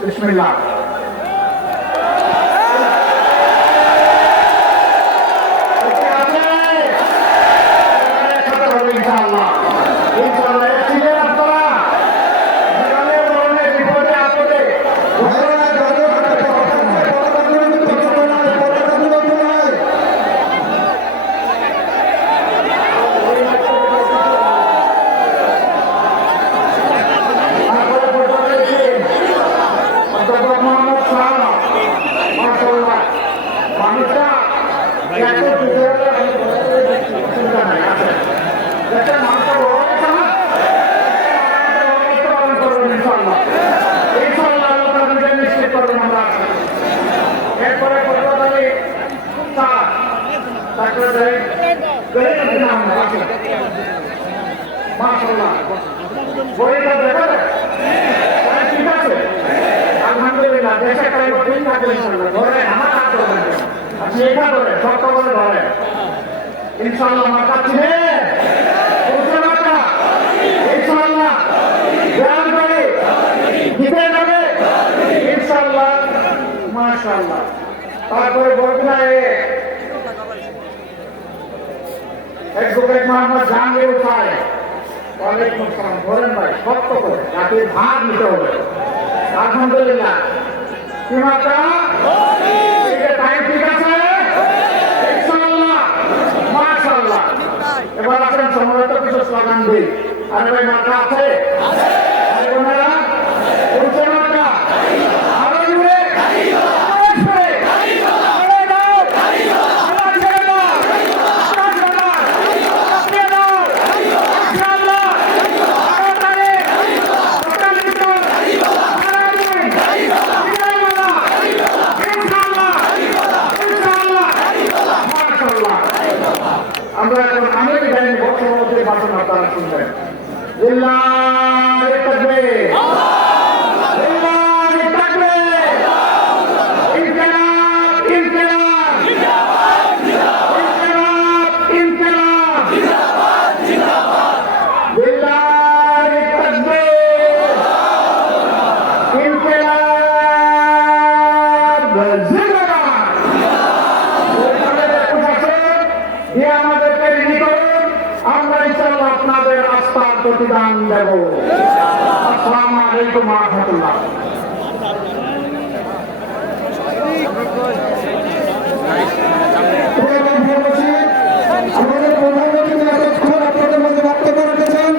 বিসমিল্লাহ। ইনশাআল্লাহ ইনশাআল্লাহ ছিলেন আপনারা জীবনে মরণে বিপদে আপদে আলহামদুলিল্লাহ দেশে ঠিক থাকে ধরে আমার হাত ধরে শেখা ধরে শক্ত করে ধরে ইনশাআল্লাহ মাথা চিনে ইনশাআল্লাহ জ্ঞান করে জিতে যাবে ইনশাআল্লাহ মাশাআল্লাহ। তারপরে বগুড়ায় অ্যাডভোকেট মোহাম্মদ জাহাঙ্গীর উঠায় ওয়ালাইকুম আসসালাম ধরেন ভাই শক্ত করে যাতে ভাগ নিতে হবে। আলহামদুলিল্লাহ কি মাত্রা টাইম ঠিক আছে ইনশাআল্লাহ মাশাআল্লাহ। এবার আসেন সমবেত কিছু স্লোগান দিই। আরে ভাই মাত্রা আছে বোনেরা উঠছে মাত্রা আরো জুড়ে আমরা এখন আমির গাইনি বর্ষমন্ত্রী ভাষণ আপনারা শুনবেন। লিল্লাহি তাকবীর লিল্লাহি তাকবীর ইনকিলাব ইনকিলাব জিন্দাবাদ জিন্দাবাদ ইনকিলাব জিন্দাবাদ জিন্দাবাদ লিল্লাহি তাকবীর ইনকিলাব জিন্দাবাদ। আমাদেরকে ঋণী করুন আমরা ইনশাআল্লাহ আপনাদের আস্থার প্রতিদান দেব। আসসালামু আলাইকুম ওয়া রাহমাতুল্লাহ। আমাদের প্রধানমন্ত্রী এতক্ষণ আপনাদের মধ্যে বক্তব্য রেখেছেন।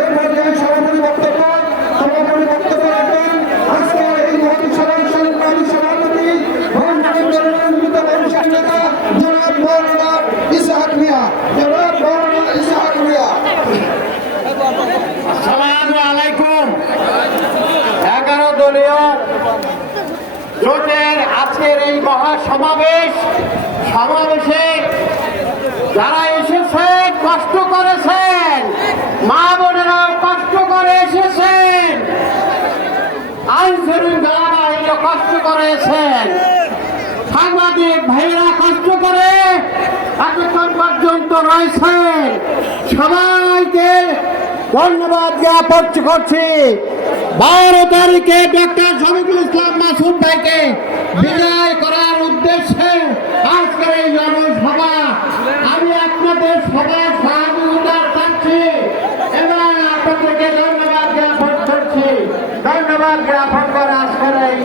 এর মধ্যে সভাপতি বক্তব্য রাখবেন আজকে এই মহান সভার সভাপতি নেতা জনাব মৌলানা ইসহাক মিয়া। জনাব মৌলানা ইসহাক মিয়া। আসসালামু আলাইকুম। 11 দলীয় জোটের আজকের এই সমাবেশে যারা এসেছেন কষ্ট করেছেন, মা বোনেরাও কষ্ট করে এসেছেন, আইনজীবী যারা কষ্ট করেছেন, সাংবাদিক ভাইরা কষ্ট করে এতক্ষণ পর্যন্ত রয়েছেন, সবাইকে ধন্যবাদ জ্ঞাপন করছি। 12 তারিখে ডক্টর শফিকুল ইসলাম মাসুদ ভাইকে বিদায় করার উদ্দেশ্যে আজকের এই জনসভা। আমি আপনাদের সবার সহযোগিতা চাচ্ছি এবং আপনাদেরকে ধন্যবাদ জ্ঞাপন করছি। ধন্যবাদ জ্ঞাপন করে আজকের এই